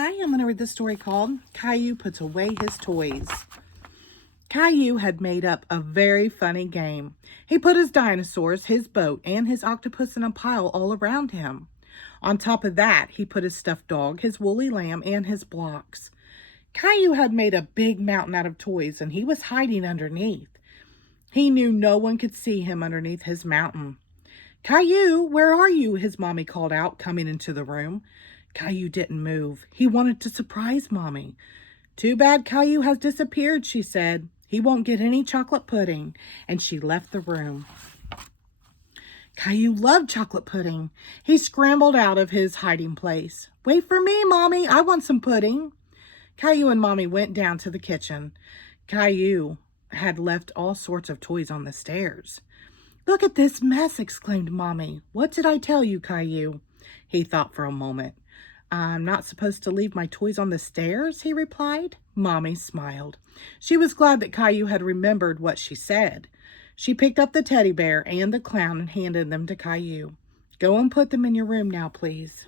Hi, I'm going to read the story called Caillou Puts Away His Toys. Caillou had made up a very funny game. He put his dinosaurs, his boat, and his octopus in a pile all around him. On top of that, he put his stuffed dog, his woolly lamb, and his blocks. Caillou had made a big mountain out of toys, and he was hiding underneath. He knew no one could see him underneath his mountain. Caillou, where are you? His mommy called out, coming into the room. Caillou didn't move. He wanted to surprise Mommy. Too bad Caillou has disappeared, she said. He won't get any chocolate pudding. And she left the room. Caillou loved chocolate pudding. He scrambled out of his hiding place. Wait for me, Mommy. I want some pudding. Caillou and Mommy went down to the kitchen. Caillou had left all sorts of toys on the stairs. Look at this mess, exclaimed Mommy. What did I tell you, Caillou? He thought for a moment. I'm not supposed to leave my toys on the stairs, he replied. Mommy smiled. She was glad that Caillou had remembered what she said. She picked up the teddy bear and the clown and handed them to Caillou. Go and put them in your room now, please.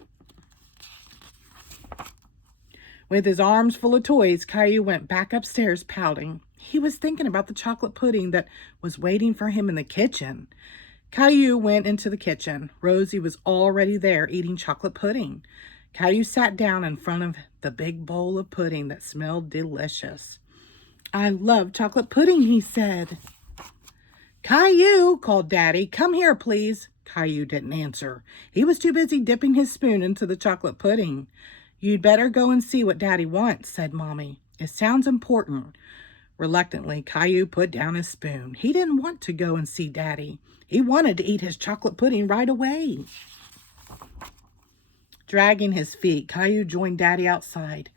With his arms full of toys, Caillou went back upstairs pouting. He was thinking about the chocolate pudding that was waiting for him in the kitchen. Caillou went into the kitchen. Rosie was already there eating chocolate pudding. Caillou sat down in front of the big bowl of pudding that smelled delicious. I love chocolate pudding, he said. Caillou, called Daddy. Come here, please. Caillou didn't answer. He was too busy dipping his spoon into the chocolate pudding. You'd better go and see what Daddy wants, said Mommy. It sounds important. Reluctantly, Caillou put down his spoon. He didn't want to go and see Daddy. He wanted to eat his chocolate pudding right away. Dragging his feet, Caillou joined Daddy outside.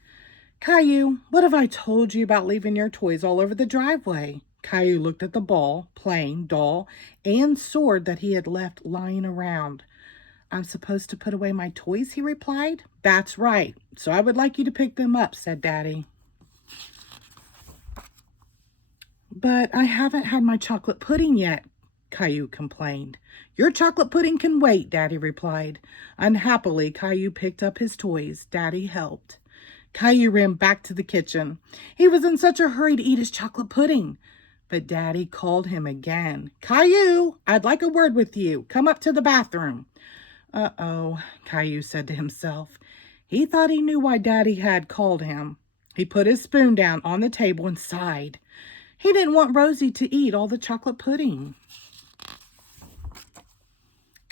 Caillou, what have I told you about leaving your toys all over the driveway? Caillou looked at the ball, plane, doll, and sword that he had left lying around. I'm supposed to put away my toys, he replied. That's right. So I would like you to pick them up, said Daddy. But I haven't had my chocolate pudding yet, Caillou complained. Your chocolate pudding can wait, Daddy replied. Unhappily, Caillou picked up his toys. Daddy helped. Caillou ran back to the kitchen. He was in such a hurry to eat his chocolate pudding. But Daddy called him again. Caillou, I'd like a word with you. Come up to the bathroom. Uh-oh, Caillou said to himself. He thought he knew why Daddy had called him. He put his spoon down on the table and sighed. He didn't want Rosie to eat all the chocolate pudding.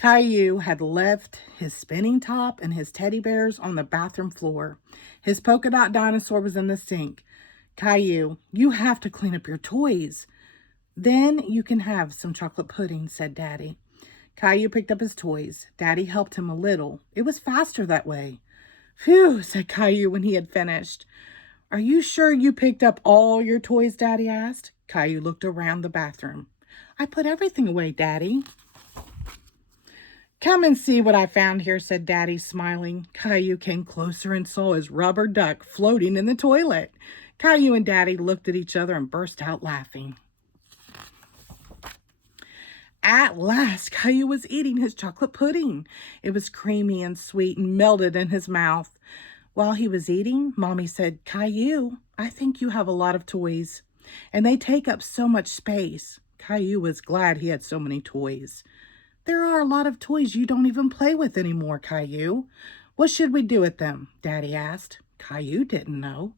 Caillou had left his spinning top and his teddy bears on the bathroom floor. His polka dot dinosaur was in the sink. Caillou, you have to clean up your toys. Then you can have some chocolate pudding, said Daddy. Caillou picked up his toys. Daddy helped him a little. It was faster that way. Phew, said Caillou when he had finished. Are you sure you picked up all your toys, Daddy asked. Caillou looked around the bathroom. I put everything away, Daddy. Come and see what I found here, said Daddy, smiling. Caillou came closer and saw his rubber duck floating in the toilet. Caillou and Daddy looked at each other and burst out laughing. At last, Caillou was eating his chocolate pudding. It was creamy and sweet and melted in his mouth. While he was eating, Mommy said, Caillou, I think you have a lot of toys, and they take up so much space. Caillou was glad he had so many toys. There are a lot of toys you don't even play with anymore, Caillou. What should we do with them? Daddy asked. Caillou didn't know.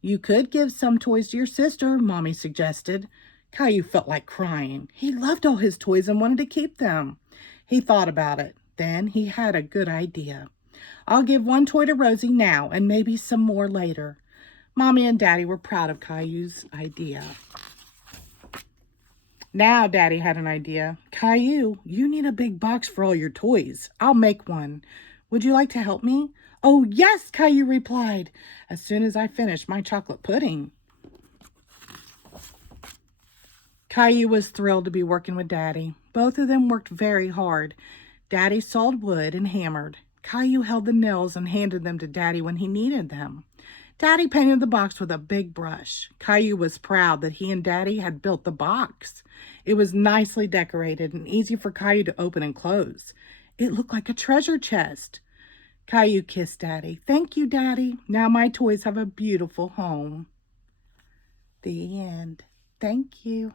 You could give some toys to your sister, Mommy suggested. Caillou felt like crying. He loved all his toys and wanted to keep them. He thought about it. Then he had a good idea. I'll give one toy to Rosie now and maybe some more later. Mommy and Daddy were proud of Caillou's idea. Now Daddy had an idea. Caillou, you need a big box for all your toys. I'll make one. Would you like to help me? Oh, yes, Caillou replied, as soon as I finish my chocolate pudding. Caillou was thrilled to be working with Daddy. Both of them worked very hard. Daddy sawed wood and hammered. Caillou held the nails and handed them to Daddy when he needed them. Daddy painted the box with a big brush. Caillou was proud that he and Daddy had built the box. It was nicely decorated and easy for Caillou to open and close. It looked like a treasure chest. Caillou kissed Daddy. Thank you, Daddy. Now my toys have a beautiful home. The end. Thank you.